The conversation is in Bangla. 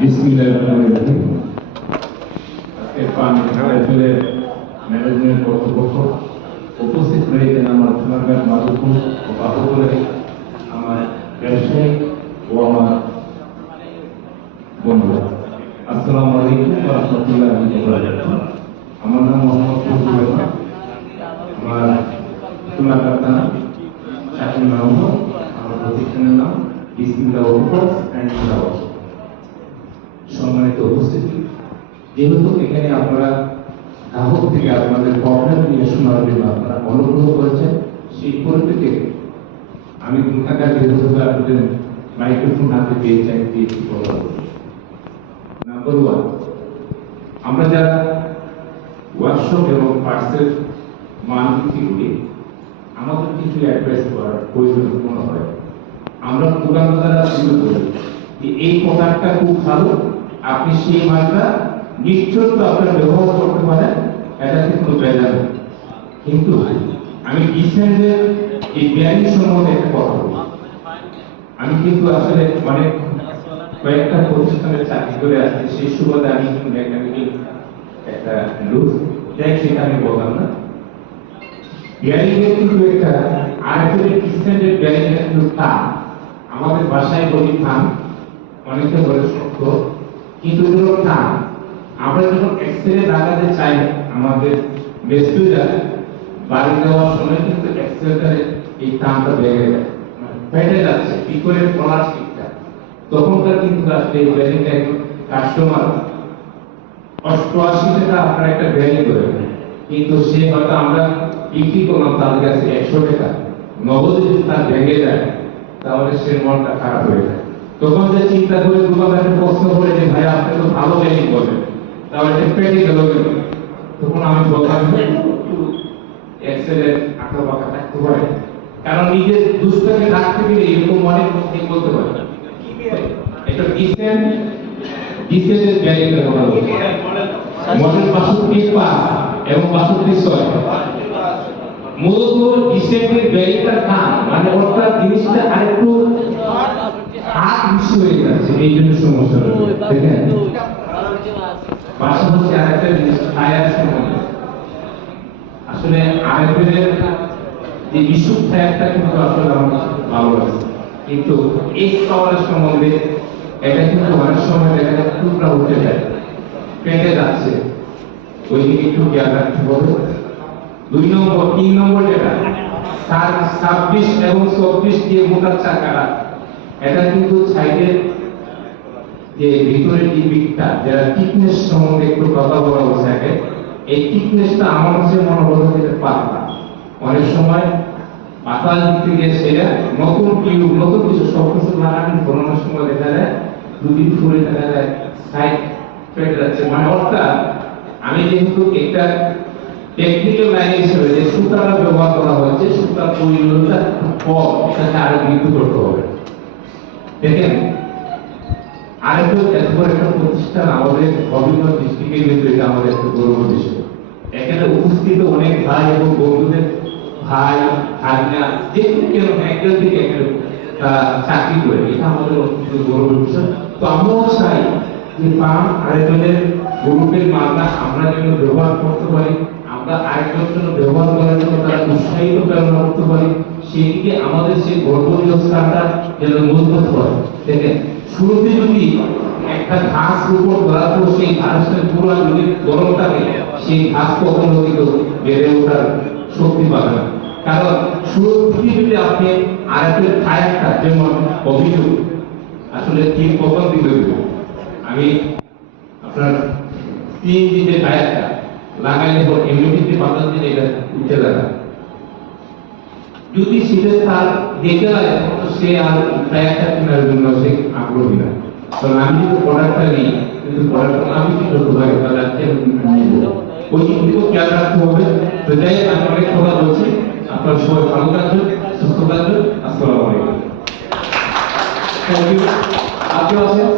বিসমিল্লাহিররহমানিররহিম। আজকে ফান্ডের ম্যানেজমেন্ট কর্তৃপক্ষ উপস্থিত রয়েছেন আমার সোনারগাঁ মাধবপুর ও বাহুপুরে আমার ব্যবসায়িক ও আমার বন্ধুরা, আসসালামু আলাইকুম ওয়া রাহমাতুল্লাহি ওয়া বারাকাতুহু। আমার নাম মোহাম্মদ ফজলুর রহমান। আমার সোনারগাঁ থানা শাকিল মাহমুদ। আমার প্রতিষ্ঠানের নাম বিসমিল্লাহ ওয়ার্কস অ্যান্ড ফ্লাওয়ার্স। সম্মানিত উপস্থিতি, যেহেতু এখানে আপনারা গ্রাহক থেকে আপনাদের প্রবলেম নিয়ে শোনার জন্য আপনারা অনুগ্রহ করেছেন, সেই পরিপ্রেক্ষিতে আমি গুণাগার যেহেতু আপনাদের মাইক্রোফোন হাতে পেয়ে চাই একটি কথা বলি। নাম্বার ওয়ান, আমরা যারা ওয়ার্কশপ এবং পার্টসের মান বিক্রি করি, আমাদের কিছু অ্যাডভাইস করার প্রয়োজন মনে হয়। আমরা দোকানদাররা শুরু করি যে এই প্রোডাক্টটা খুব ভালো, আপনি সেই মালটা নিশ্চয় আপনার ব্যবহার করতে পারেন, এটাতে কোনো বেজা নেই। কিন্তু আমি ডিসেন্টের এই ব্যাংক সম্বন্ধে একটা কথা বলি। আমি কিন্তু আসলে অনেক কয়েকটা প্রতিষ্ঠানে চাকরি করে আসছি, সেই সুবাদে আমি কিন্তু মেকানিক্যাল একটা লুক যাই সেটা আমি বললাম না। ব্যারিংয়ের কিন্তু একটা আরেকটা ডিসেন্টের ব্যারিংয়ের কিন্তু থাম, আমাদের বাসায় বলি থাম, অনেকে বলে শক্ত, কিন্তু এগুলো থাম। আমরা যখন এক্সরে লাগাতে চাই আমাদের মেস্তুরা বাড়ি যাওয়ার সময় কিন্তু এক্সরেটারে এই থামটা ভেঙে যায়, ফেটে যাচ্ছে পিকলের কলার শিকটা, তখনকার কিন্তু আসলে এই ব্যারিংটা কাস্টমার 88 টাকা আপনার একটা ব্যারিং করে, কিন্তু সে হয়তো আমরা বিক্রি করলাম তার কাছে 100 টাকা, নগদে যদি তার ভেঙে যায় তাহলে সে মনটা খারাপ হয়ে যায়। তখন যে চিন্তা করে দোকানদারকে প্রশ্ন করে যে ভাই আপনি তো ভালো ব্যারিং করবেন, তাহলে পেটে গেল কেন? তখন আমি বললাম এক্সেলের আঁকা বাঁকা থাকতে পারে, কারণ নিজের দুষ্টাকে রাখতে গেলে এরকম অনেক প্রশ্ন করতে পারে। এটা ডিসেলের ব্যারিংটা করা হচ্ছে মডেল 62 এবং 62 মূলত ডিসেলের ব্যারিংটার কাম মানে অর্থাৎ জিনিসটা আরেকটু হাত বেশি হয়ে যাচ্ছে, এই জন্য সমস্যা হচ্ছে। দেখেন পাশাপাশি আরেকটা জিনিস টায়ার সম্বন্ধে, আসলে আরেকজনের যে বিশুদ্ধ টায়ারটা কিন্তু আসলে আমার ভালো লাগছে, কিন্তু এই পাওয়ারের সম্বন্ধে এটা কিন্তু অনেক সময় দেখা যায় টুকরা উঠে যায়, পেটে যাচ্ছে, ওই দিকে একটু খেয়াল রাখতে হবে। 2 নম্বর 3 নম্বর যেটা 26 এবং 24 দিয়ে মোটর চাকাটা, এটা কিন্তু সাইডের যে ভিতরের যে বিটটা যারা থিকনেস সম্বন্ধে একটু কথা বলা হচ্ছে, এই থিকনেসটা আমার কাছে মনে হলো যে পাতলা, অনেক সময় পাতলা দিতে গিয়ে সেটা নতুন টিউব নতুন কিছু সব কিছু লাগানো ঘোরানোর সময় দেখা যায় 2 দিন ফুলে দেখা যায় সাইড ফেটে যাচ্ছে। মানে অর্থাৎ আমি যেহেতু একটা টেকনিক্যাল লাইন হিসেবে যে সুতাটা ব্যবহার করা হয়েছে, সুতার পরিমাণটা কম, এটাকে আরো বৃদ্ধি করতে হবে। দেখেন আরেকটা এত বড় একটা প্রতিষ্ঠান আমাদের হবিগঞ্জ ডিস্ট্রিক্টের ভিতরে, এটা আমাদের একটা গৌরব বিষয়। এখানে উপস্থিত অনেক ভাই এবং বন্ধুদের ভাই ভাগনা যে কেন একজন থেকে এখানে চাকরি করে, এটা আমাদের অত্যন্ত গৌরবের বিষয়। তো আমরাও চাই যে পাম আরেকজনের গ্রুপের মালটা আমরা যেন ব্যবহার করতে পারি, আমরা আরেকজনের জন্য ব্যবহার করার জন্য তারা উৎসাহিত প্রেরণা করতে পারি, সেদিকে আমাদের সেই গর্বনীয় স্থানটা যেন মজবুত হয়। দেখেন শুরুতে যদি একটা ঘাস উপর ধরা, তো সেই ঘাসের পুরো যদি গরম থাকে, সেই ঘাস কখনো কিন্তু বেড়ে ওঠার শক্তি পাবে না। কারণ শুরু থেকে যদি আপনি আরেকটা টায়ারটা যেমন অভিযোগ আসলে ঠিক কখন দিতে দেব, আমি আপনার সিএনজি যে টায়ারটা লাগাইলে পর এমনিতে 15 দিন এটা উঠে লাগা, যদি সেটা তার দেখে লাগে তো সে আর টায়ারটা কেনার জন্য সে আগ্রহী না। কারণ আমি যদি প্রোডাক্টটা নিই কিন্তু প্রোডাক্টটা আমি কি করতে পারি তাহলে ওই দিকেও খেয়াল রাখতে হবে। তো যাই আমি অনেক কথা বলছি, আপনার সবাই ভালো থাকবেন, সুস্থ থাকবেন। আসসালামু আলাইকুম। Thank you. আপনি আছেন